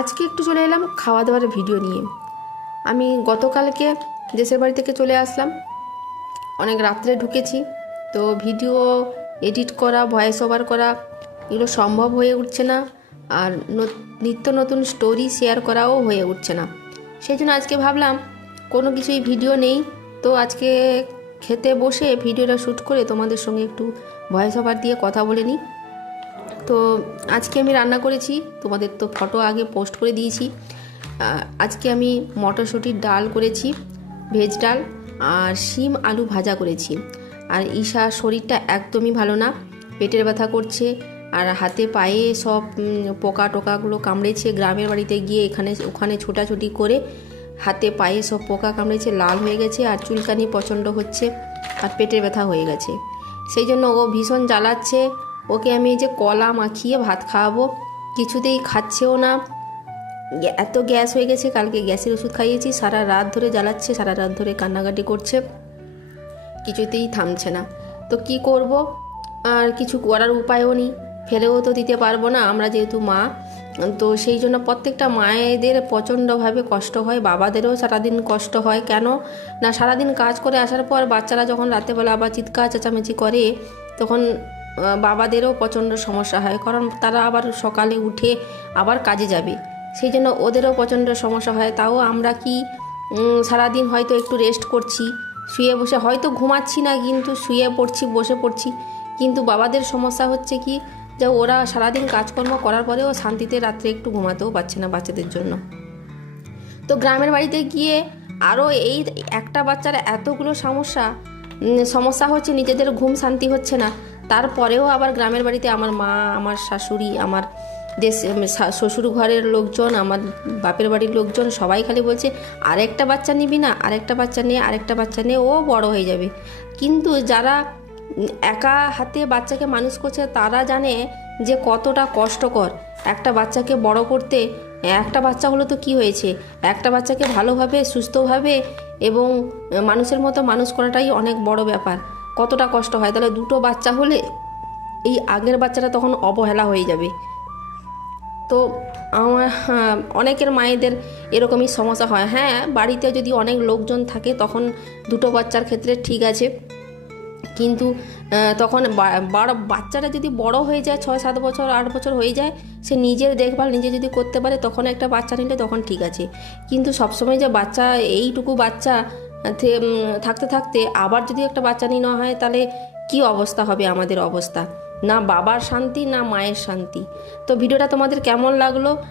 আজকে একটু চলে এলাম খাওয়া দাওয়ার ভিডিও নিয়ে। আমি গতকালকে দেশের বাড়ি থেকে চলে আসলাম, অনেক রাত্রে ঢুকেছি। তো ভিডিও এডিট করা, ভয়েস ওভার করা এগুলো সম্ভব হয়ে উঠছে না, আর নিত্য নতুন স্টোরি শেয়ার করাও হয়ে উঠছে না। সেই জন্য আজকে ভাবলাম কোনো কিছুই ভিডিও নেই, তো আজকে খেতে বসে ভিডিওটা শ্যুট করে তোমাদের সঙ্গে একটু ভয়েস ওভার দিয়ে কথা বলে নিই। তো আজকে আমি রান্না করেছি, তোমাদের তো ফটো আগে পোস্ট করে দিয়েছি। আজকে আমি মটরশুঁটির ডাল করেছি, ভেজ ডাল, আর শিম আলু ভাজা করেছি। আর ঈশার শরীরটা একদমই ভালো না, পেটের ব্যথা করছে, আর হাতে পায়ে সব পোকা টোকাগুলো কামড়েছে। গ্রামের বাড়িতে গিয়ে ওখানে ছোটাছুটি করে হাতে পায়ে সব পোকা কামড়েছে, লাল হয়ে গেছে, আর চুলকানি প্রচণ্ড হচ্ছে, আর পেটের ব্যথা হয়ে গেছে। সেই জন্য ও ভীষণ জ্বালাচ্ছে। ওকে আমি এই যে কলা মাখিয়ে ভাত খাওয়াবো, কিছুতেই খাচ্ছেও না। এত গ্যাস হয়ে গেছে, কালকে গ্যাসের ওষুধ খাইয়েছি, সারা রাত ধরে জ্বালাচ্ছে, সারা রাত ধরে কান্নাকাটি করছে, কিছুতেই থামছে না। তো কি করব, আর কিছু করার উপায়ও নেই, ফেলেও তো দিতে পারবো না আমরা যেহেতু মা। তো সেই জন্য প্রত্যেকটা মায়েদের প্রচণ্ডভাবে কষ্ট হয়, বাবাদেরও সারাদিন কষ্ট হয়। কেন না, সারাদিন কাজ করে আসার পর বাচ্চারা যখন রাতেবেলা আবার চিৎকার চেঁচামেচি করে, তখন বাবাদেরও প্রচণ্ড সমস্যা হয়, কারণ তারা আবার সকালে উঠে আবার কাজে যাবে। সেই জন্য ওদেরও প্রচণ্ড সমস্যা হয়। তাও আমরা কি সারাদিন হয়তো একটু রেস্ট করছি, শুয়ে বসে হয়তো ঘুমাচ্ছি না, কিন্তু শুয়ে পড়ছি, বসে পড়ছি। কিন্তু বাবাদের সমস্যা হচ্ছে কি, যে ওরা সারাদিন কাজকর্ম করার পরেও শান্তিতে রাত্রে একটু ঘুমাতেও পারছে না বাচ্চাদের জন্য। তো গ্রামের বাড়িতে গিয়ে আরও এই একটা বাচ্চার এতগুলো সমস্যা হচ্ছে, নিজেদের ঘুম শান্তি হচ্ছে না। তারপরেও আবার গ্রামের বাড়িতে আমার মা, আমার শাশুড়ি, আমার শ্বশুর ঘরের লোকজন, আমার বাপের বাড়ির লোকজন সবাই খালি বলছে, আরেকটা বাচ্চা নিবি না, আরেকটা বাচ্চা নিয়ে ও বড় হয়ে যাবে। কিন্তু যারা একা হাতে বাচ্চাকে মানুষ করছে তারা জানে যে কতটা কষ্টকর একটা বাচ্চাকে বড় করতে। একটা বাচ্চা হলো তো কি হয়েছে, একটা বাচ্চাকে ভালোভাবে সুস্থভাবে এবং মানুষের মতো মানুষ করাটাই অনেক বড় ব্যাপার। কতটা কষ্ট হয়, তাহলে দুটো বাচ্চা হলে এই আগের বাচ্চাটা তখন অবহেলা হয়ে যাবে। তো আমার অনেকের মায়েদের এরকমই সমস্যা হয়। হ্যাঁ, বাড়িতে যদি অনেক লোকজন থাকে তখন দুটো বাচ্চার ক্ষেত্রে ঠিক আছে, কিন্তু তখন বাচ্চাটা যদি বড় হয়ে যায়, 6-7 বছর 8 বছর হয়ে যায়, সে নিজের দেখভাল নিজে যদি করতে পারে, তখন একটা বাচ্চা নিলে তখন ঠিক আছে। কিন্তু সবসময় যে বাচ্চা, এইটুকু বাচ্চা থাকতে থাকতে আবার যদি একটা বাচ্চা নিয়ে নেওয়া হয়, তাহলে কি অবস্থা হবে আমাদের অবস্থা, না বাবার শান্তি না মায়ের শান্তি। তো ভিডিওটা তোমাদের কেমন লাগলো